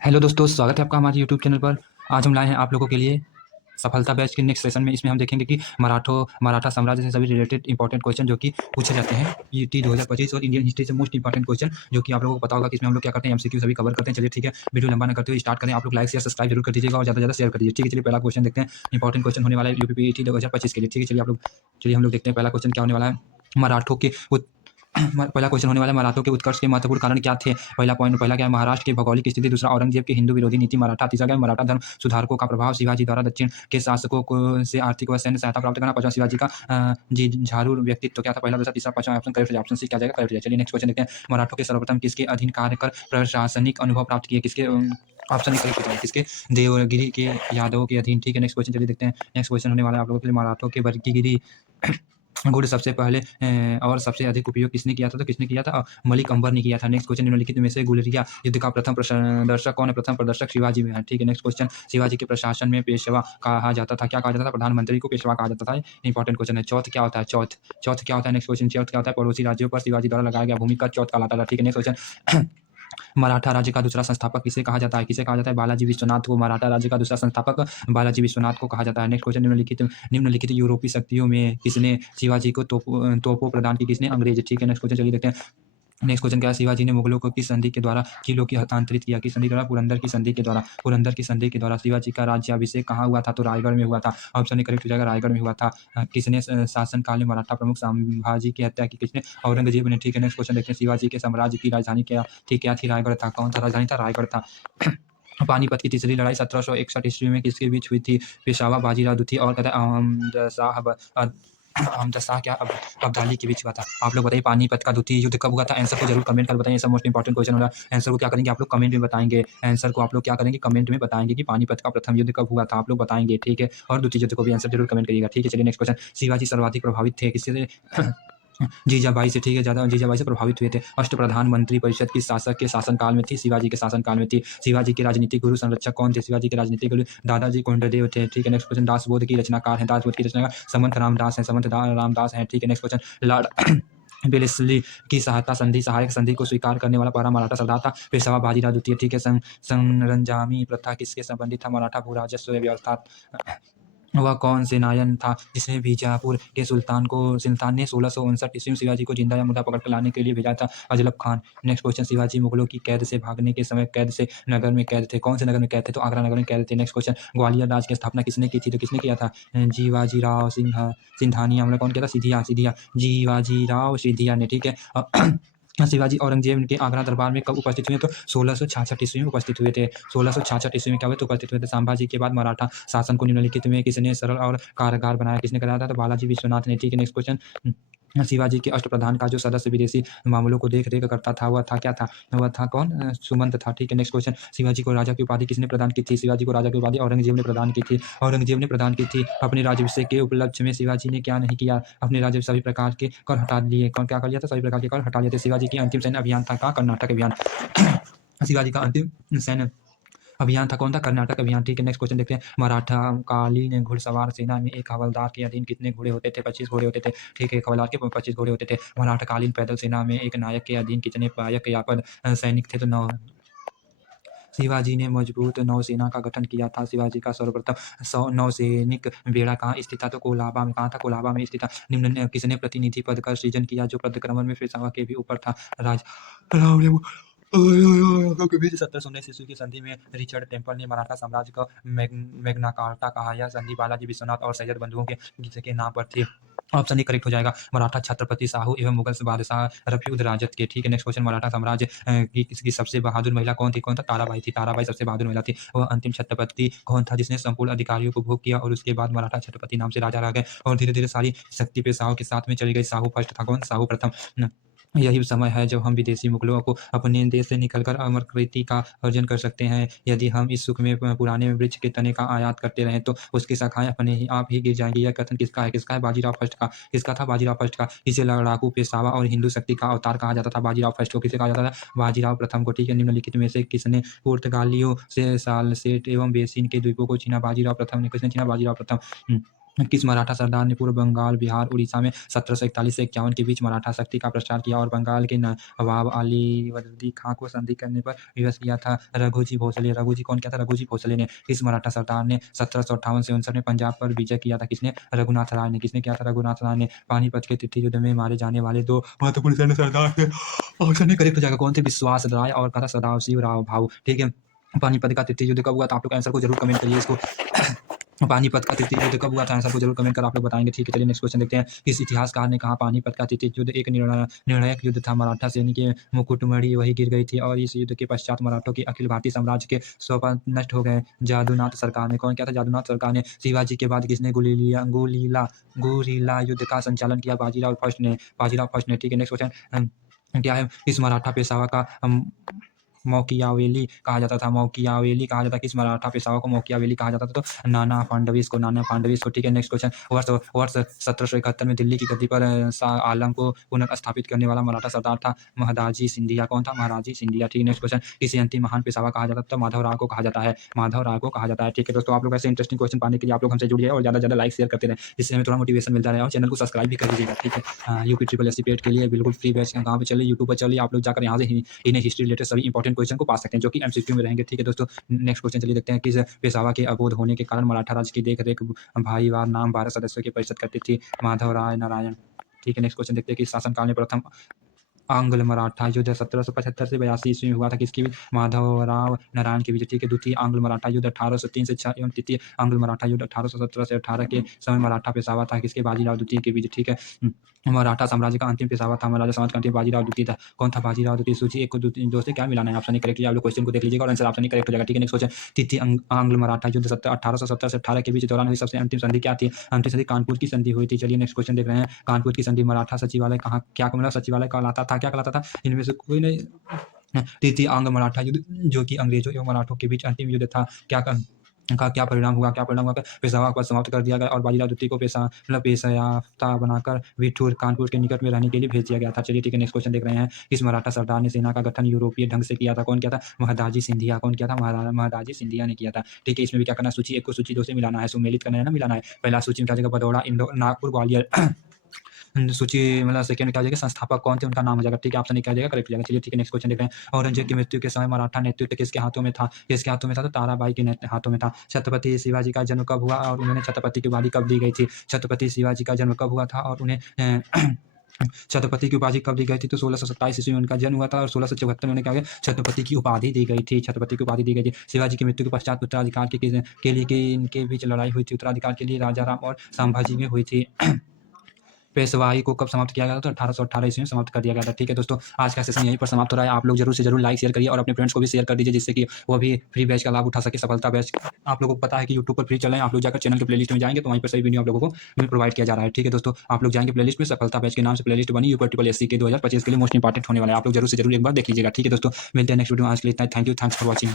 Hello दोस्तों, स्वागत है आपका हमारे यूट्यूब चैनल पर। आज हम लाए हैं आप लोगों के लिए सफलता बैच के नेक्स्ट सेशन में। इसमें हम देखेंगे कि मराठा साम्राज्य से सभी रिलेटेड इंपॉर्टेंट क्वेश्चन जो कि पूछे जाते हैं ईटी 2025 और इंडियन हिस्ट्री से मोस्ट इंपॉर्टेंट क्वेश्चन जो कि आप लोगों को पता होगा कि इसमें हम लोग क्या करते हैं, एमसीक्यू सभी कवर करते हैं। चलिए ठीक है, वीडियो लंबा ना करते हुए स्टार्ट करें। आप लोग लाइक शेयर सब्सक्राइब जरूर कर दीजिएगा और ज़्यादा से ज़्यादा शेयर कर दीजिए। ठीक है, चलिए पहला क्वेश्चन देखते हैं। इंपॉर्टेंट क्वेश्चन होने वाला है यूपीपीईटी 2025 के लिए। ठीक है, चलिए हम लोग देखते हैं पहला क्वेश्चन क्या होने वाला है। मराठों के पहला क्वेश्चन होने वाला है, मराठों के उत्कर्ष के महत्वपूर्ण कारण क्या थे। पहला क्या है, महाराष्ट्र की भौगोलिक स्थिति। दूसरा, औरंगजेब की हिंदू विरोधी नीति मराठा। तीसरा क्या है, मराठा धर्म सुधारकों का प्रभाव। शिवाजी द्वारा दक्षिण के शासकों को से आर्थिक व सैन्य सहायता प्राप्त करना। पांचवा, शिवाजी का जी झारू व्यक्तित्व क्या था। पहला, दूसरा, तीसरा, पांचवा ऑप्शन करेक्ट है। ऑप्शन सी क्या जाएगा, करेक्ट है। चलिए नेक्स्ट क्वेश्चन देखते हैं। मराठों के सर्वप्रथम किसके अधीन कार्य कर प्रशासनिक अनुभव प्राप्त किए। किसके ऑप्शन करेक्ट है, किसके देवगिरी के यादवों के अधीन। ठीक है, नेक्स्ट क्वेश्चन चलिए देखते हैं। नेक्स्ट क्वेश्चन होने वाला है आप लोगों के लिए, मराठों के वर्गीगिरी गुण सबसे पहले और सबसे अधिक उपयोग किसने किया था। तो किसने किया था, मलिक अंबर ने किया था। नेक्स्ट क्वेश्चन, निम्नलिखित में से गुलरिया युद्ध का प्रथम प्रदर्शक कौन है। प्रथम प्रदर्शक शिवाजी में है। ठीक है, नेक्स्ट क्वेश्चन, शिवाजी के प्रशासन में पेशवा कहा जाता था। क्या कहा जाता था, प्रधानमंत्री को पेशवा कहा जाता था। इंपॉर्टेंट क्वेश्चन है। चौथ क्या होता है, चौथ क्या होता है। नेक्स्ट क्वेश्चन, चौथ क्या होता है, पड़ोसी राज्यों पर शिवाजी द्वारा लगाया गया भूमि का चौथ कहलाता था। ठीक है, नेक्स्ट क्वेश्चन, मराठा राज्य का दूसरा संस्थापक किसे कहा जाता है। किसे कहा जाता है, बालाजी विश्वनाथ को मराठा राज्य का दूसरा संस्थापक बालाजी विश्वनाथ को कहा जाता है। नेक्स्ट क्वेश्चन, निम्नलिखित यूरोपीय शक्तियों में किसने शिवाजी को तोपों प्रदान की। किसने, अंग्रेज। ठीक है, नेक्स्ट क्वेश्चन चलिए देखते हैं। नेक्स्ट क्वेश्चन क्या है, शिवाजी ने मुगलों को किस संधि के द्वारा किलों की हस्तांतरित किया। किस संधि के द्वारा, पुरंदर की संधि के द्वारा। पुरंदर की संधि के द्वारा शिवाजी का राज्याभिषेक कहाँ हुआ था। तो रायगढ़ में हुआ था। ऑप्शन ए करेक्ट हो जाएगा, रायगढ़ में हुआ था। किसने शासन काल में मराठा प्रमुख संभाजी की हत्या की। किसने, औरंगजेब ने। ठीक है, नेक्स्ट क्वेश्चन देखते हैं। शिवाजी के साम्राज्य की राजधानी क्या थी। क्या थी, रायगढ़ था। कौन सा राजधानी था, रायगढ़ था। पानीपत की तीसरी लड़ाई 1761 ईस्वी में किसके बीच हुई थी। पेशवा बाजीराव द्वितीय और कहता है अहमद शाह क्या अब्दाली के बीच हुआ था। आप लोग बताइए, पानीपत का द्वितीय युद्ध कब हुआ था। आंसर को जरूर कमेंट कर बताइए। ये सब मोस्ट इंपॉर्टेंट क्वेश्चन होगा। आंसर को क्या करेंगे आप लोग, कमेंट में बताएंगे। आंसर को आप लोग क्या करेंगे, कमेंट में बताएंगे कि पानीपत का प्रथम युद्ध कब हुआ था। आप लोग बताएंगे, ठीक है। और द्वितीय युद्ध को भी आंसर जरूर कमेंट करिएगा। ठीक है, चलिए नेक्स्ट क्वेश्चन, शिवाजी सर्वाधिक प्रभावित थे किससे जीजाबाई से। ठीक है, ज़्यादा जीजाबाई से प्रभावित हुए थे। अष्टप्रधान मंत्री परिषद किस शासक के शासनकाल में थी। शिवाजी के शासनकाल में थी। शिवाजी के राजनीतिक गुरु संरक्षक कौन थे। शिवाजी के राजनीतिक गुरु दादाजी कोंडदेव थे। ठीक है, नेक्स्ट क्वेश्चन, दासबोध की रचनाकार है। दासबोध की रचनाकार समंत रामदास है। रामदास है। ठीक है, नेक्स्ट क्वेश्चन, लॉर्ड वेलेस्ली की सहायक संधि को स्वीकार करने वाला पहला मराठा सरदार था पेशवा बाजीराव द्वितीय। ठीक है, संरंजामी प्रथा किसके संबंधित था। मराठा भू राजस्व व्यवस्था। वह कौन सेनायन था जिसने बीजापुर के सुल्तान ने 1659 ईस्वी में शिवाजी को जिंदा या मुर्दा पकड़कर लाने के लिए भेजा था। अजलब खान। नेक्स्ट क्वेश्चन, शिवाजी मुगलों की कैद से भागने के समय नगर में कैद थे। कौन से नगर में कैद थे, तो आगरा नगर में कैद थे। नेक्स्ट क्वेश्चन, ग्वालियर राज की स्थापना किसने की थी। तो किसने किया था, जीवाजीराव सिंघानिया। हमने कौन किया था, सिधिया जीवाजीराव सिधिया ने। ठीक है, शिवाजी औरंगजेब के आगरा दरबार में कब उपस्थित हुए, तो 1666 ईस्वी में उपस्थित हुए थे। 1666 ईस्वी में क्या हुए, तो उपस्थित हुए थे। संभाजी के बाद मराठा शासन को निम्नलिखित में किसने सरल और कारगर बनाया। किसने कराया था, तो बालाजी विश्वनाथ ने। ठीक है, नेक्स्ट क्वेश्चन, शिवाजी के अष्टप्रधान का जो सदस्य विदेशी मामलों को देख रेख करता था वह था क्या था, वह था कौन, सुमंत था। ठीक है, नेक्स्ट क्वेश्चन, शिवाजी को राजा की उपाधि किसने प्रदान की थी। शिवाजी को राजा की उपाधि औरंगजेब ने प्रदान की थी। औरंगजेब ने प्रदान की थी। अपने राज्याभिषेक के उपलक्ष्य में शिवाजी ने क्या नहीं किया, अपने राज्य सभी प्रकार के कर हटा लिए। कौन क्या कर लिया था, सभी प्रकार के कर हटा लिए थे। शिवाजी की अंतिम सैन्य अभियान था का कर्नाटक अभियान। शिवाजी का अंतिम सैन्य अभियान था कौन था, कर्नाटक अभियान। ठीक है, नेक्स्ट क्वेश्चन देखते हैं। मराठा कालीन घुड़सवार सेना में एक हवलदार के अधीन कितने घोड़े होते थे। 25 घोड़े होते थे। ठीक है, एक हवलदार के 25 घोड़े होते थे। मराठा कालीन पैदल सेना में एक नायक के अधीन कितने पायक या पद सैनिक थे, तो 9। शिवाजी ने मजबूत नौसेना का गठन किया था। शिवाजी का सर्वप्रथम नौसैनिक बेड़ा कहाँ स्थित था, तो कोलाबा में। कहाँ था, कोलाबा में स्थित था। निम्न किसने प्रतिनिधि पद का सृजन किया, जो पदक्रमण में पेशवा के भी ऊपर था। राज राम ने के बीच 1719 ईस्वी की संधि में रिचर्ड टेम्पल ने मराठा साम्राज्य को मैग्ना कार्टा कहा। यह संधि बालाजी विश्वनाथ और सैयद बंधुओं के नाम पर थी। ऑप्शन ही करेक्ट हो जाएगा, मराठा छत्रपति शाहू एवं मुगल बादशाह रफी राजत के। ठीक है, नेक्स्ट क्वेश्चन, मराठा साम्राज्य की सबसे बहादुर महिला कौन थी। कौन था, ताराबाई थी। ताराबाई सबसे बहादुर महिला थी। वह अंतिम छत्रपति कौन था जिसने संपूर्ण अधिकारियों को भोग किया और उसके बाद मराठा छत्रपति नाम से राजा रह गए और धीरे धीरे सारी शक्ति पे शाहू के साथ में चली गई। शाहू फर्स्ट था। कौन, शाहू प्रथम। यही समय है जब हम विदेशी मुगलों को अपने देश से निकलकर अमरकृति का अर्जन कर सकते हैं। यदि हम इस सुख में पुराने वृक्ष के तने का आयात करते रहें तो उसकी शाखाएं अपने ही आप ही गिर जाएंगी। यह कथन किसका है, किसका है, बाजीराव फर्स्ट का। किसका था, बाजीराव फर्स्ट का। इसे लड़ाकू पेशवा और हिंदू शक्ति का अवतार कहा जाता था। बाजीराव फर्स्ट को किसे कहा जाता था, बाजीराव प्रथम को। ठीक है, निम्नलिखित में से किसने पुर्तगालियों से सालसेट एवं बेसिन के द्वीपों को छीना। बाजीराव प्रथम ने। किसने छीना, बाजीराव प्रथम। किस मराठा सरदार ने पूर्व बंगाल, बिहार, उड़ीसा में 1741 से 51 के बीच मराठा शक्ति का प्रचार किया और बंगाल के नवाब अलीवर्दी खां को संधि करने पर विवश किया था? रघुजी भोसले। रघुजी कौन क्या था? रघुजी भोसले ने। किस मराठा सरदार ने 1758 से 59 में पंजाब पर विजय किया था? किसने? रघुनाथ राय ने। किसने किया था? रघुनाथ राय ने। पानीपत के तृतीय युद्ध में मारे जाने वाले 2 महत्वपूर्ण सैन्य सरदार थे। ऑप्शन में करेक्ट हो जाएगा। कौन थे? विश्वास राय और कहा था सदाशिव राव भाऊ। ठीक है। पानीपत का तृतीय युद्ध कब हुआ था? आप लोग आंसर को जरूर कमेंट करिए इसको। पानीपत का तृतीय युद्ध कब हुआ था? आंसर को जरूर कमेंट कर आप लोग बताएंगे। ठीक है, चलिए नेक्स्ट क्वेश्चन देखते हैं। किस इतिहासकार ने कहा पानीपत का तृतीय युद्ध एक निर्णायक युद्ध था? मराठा सैनिक के मुकुटमणि वही गिर गई थी और इस युद्ध के पश्चात मराठों के अखिल भारतीय साम्राज्य के स्वप्न नष्ट हो गए। जादूनाथ सरकार ने। कौन क्या था? जादूनाथ सरकार ने। शिवाजी के बाद किसने गुरिल्ला युद्ध का संचालन किया? बाजीराव फर्स्ट ने। बाजीराव फर्स्ट ने। ठीक है, नेक्स्ट क्वेश्चन क्या है? किस मराठा पेशवा का मौकियावेली कहा जाता था? मौकियावेली कहा जाता। किस मराठा पेशवा को मौकियावेली कहा जाता था? तो नाना फडणवीस को। नाना फडणवीस को। ठीक है, नेक्स्ट क्वेश्चन। वर्ष 1771 में दिल्ली की गद्दी पर शाह आलम को पुनर्स्थापित करने वाला मराठा सरदार था? महादाजी सिंधिया। कौन था? महादाजी सिंधिया। ठीक है, नेक्स्ट क्वेश्चन। किसे अंतिम महान पेशवा कहा जाता था? माधव राव को कहा जाता है। माधव राव को कहा जाता है। ठीक है दोस्तों, आप लोग ऐसे इंटरेस्टिंग क्वेश्चन पाने के लिए आप लोग हमसे जुड़िए और ज़्यादा से ज़्यादा लाइक शेयर करते रहें, जिससे हमें थोड़ा मोटिवेशन मिलता रहे और चैनल को सब्सक्राइब भी कर दीजिएगा। ठीक है, यूपी ट्रिपल एससी पेड के लिए बिल्कुल फ्री बैच कहाँ पे चलिए, यूट्यूब पर चलिए, आप लोग जाकर यहाँ से इन्हें हिस्ट्री रिलेटेड सभी इंपॉर्टेंट क्वेश्चन को पा सकते हैं जो कि एमसीक्यू में रहेंगे। ठीक है दोस्तों, नेक्स्ट क्वेश्चन चलिए देखते हैं। किस पेशवा के अबोध होने के कारण मराठा राज्य की देख रेख भाईवार नाम 12 सदस्यों की परिषद करती थी? माधव राय नारायण। ठीक है, नेक्स्ट क्वेश्चन देखते हैं कि शासनकाल में प्रथम आंग्ल मराठा युद्ध 1775 से 82 ईस्वी में हुआ था? किसके बीच? माधवराव नारायण के बीच। ठीक है, द्वितीय आंग्ल मराठा युद्ध 1803 से 6 एवं तृतीय आंग्ल मराठा युद्ध 1817 से 18 के समय मराठा पेशवा था? किसके? बाजीराव द्वितीय के बीच। ठीक है, मराठा साम्राज्य का अंतिम पेशवा था? मराठा समाज का अंतिम बाजीराव द्वितीय था। कौन था बाजीराव द्वितीय? सूची एक को दो से क्या मिलाना है? ऑप्शन नहीं करेक्ट। आप लोग क्वेश्चन को देख लीजिएगा और आंसर ऑप्शन नहीं करेक्ट हो जाएगा। ठीक है, नेक्स्ट क्वेश्चन। तृतीय आंग्ल मराठा युद्ध 1870 से 18 के बीच दौरान हुई सबसे अंतिम संधि क्या थी? अंतिम संधि कानपुर की संधि हुई थी। चलिए नेक्स्ट क्वेश्चन देख रहे हैं। कानपुर की संधि मराठा सचिवालय कहाँ क्या मतलब सचिवालय कहलाता था? क्या कहलाता था? इनमें से कोई नहीं। तृतीय आंग्ल मराठा युद्ध जो कि अंग्रेजों एवं मराठों के बीच अंतिम युद्ध था, का क्या परिणाम हुआ? क्या परिणाम हुआ? पेशवा पद समाप्त कर दिया गया और बाजीराव द्वितीय को पेशयाफ्ता बनाकर बिठूर कानपुर के निकट में रहने के लिए भेज दिया गया था। चलिए ठीक है, नेक्स्ट क्वेश्चन देख रहे हैं। किस मराठा सरदार ने सेना का गठन यूरोपीय ढंग से किया था? कौन किया था? महादाजी सिंधिया। कौन किया था? महादाजी सिंधिया ने किया था। ठीक है, इसमें भी क्या करना है? सूची एक को सूची 2 से मिलाना है, सुमेलित करना है ना, मिलाना है। पहला सूची में क्या जाएगा? बदौड़ा, इंदौर, नागपुर, ग्वालियर। सूची मतलब सेकंड में क्या हो जाएगा? संस्थापक कौन थे उनका नाम हो जाएगा। ठीक है, ऑप्शन नहीं क्या हो जाएगा? करेक्ट हो जाएगा। चलिए ठीक है, नेक्स्ट क्वेश्चन देख रहे हैं। औरंगजेब की मृत्यु के समय मराठा नेतृत्व किसके हाथों में था? किसके हाथों में था? तो ताराबाई के हाथों में था। छत्रपति शिवाजी का जन्म कब हुआ और उन्होंने छत्रपति की उपाधि कब दी गई थी? छत्रपति शिवाजी का जन्म कब हुआ था और उन्हें छत्रपति की उपाधि कब दी गई थी? तो 1627 ईस्वी में उनका जन्म हुआ था और 1674 में उन्हें क्या गया? छत्रपति की उपाधि दी गई थी। छत्रपति की उपाधि दी गई थी। शिवाजी की मृत्यु के पश्चात उत्तराधिकार के लिए इनके बीच लड़ाई हुई थी। उत्तराधिकार के लिए राजाराम और संभाजी में हुई थी। पेशवाई को कब समाप्त किया गया था? तो 1818 ईस्वी में समाप्त कर दिया गया था। ठीक है दोस्तों, आज का सेशन यहीं पर समाप्त हो रहा है। आप लोग जरूर से जरूर लाइक शेयर करिए और अपने फ्रेंड्स को भी शेयर कर दीजिए, जिससे कि वो भी फ्री बैच का लाभ उठा सके। सफलता बैच आप लोगों को पता है कि यूट्यूब पर फ्री चल रहे हैं। आप लोग जाकर चैनल के प्लेलिस्ट में जाएंगे तो वहीं पर सही वीडियो आप लोगों को प्रोवाइड किया जा रहा है। ठीक है दोस्तों, आप लोग जाएंगे प्लेलिस्ट में, सफलता बैच के नाम से प्लेलिस्ट बनी यूपी ट्रिपल एससी के 2025 के लिए मोस्ट इंपॉर्टेंट होने वाला है। आप लोग जरूर से जरूर एक बार देख लीजिएगा। ठीक है दोस्तों, मिलते हैं नेक्स्ट वीडियो में। आज के लिए इतना। Thank you, thanks for watching.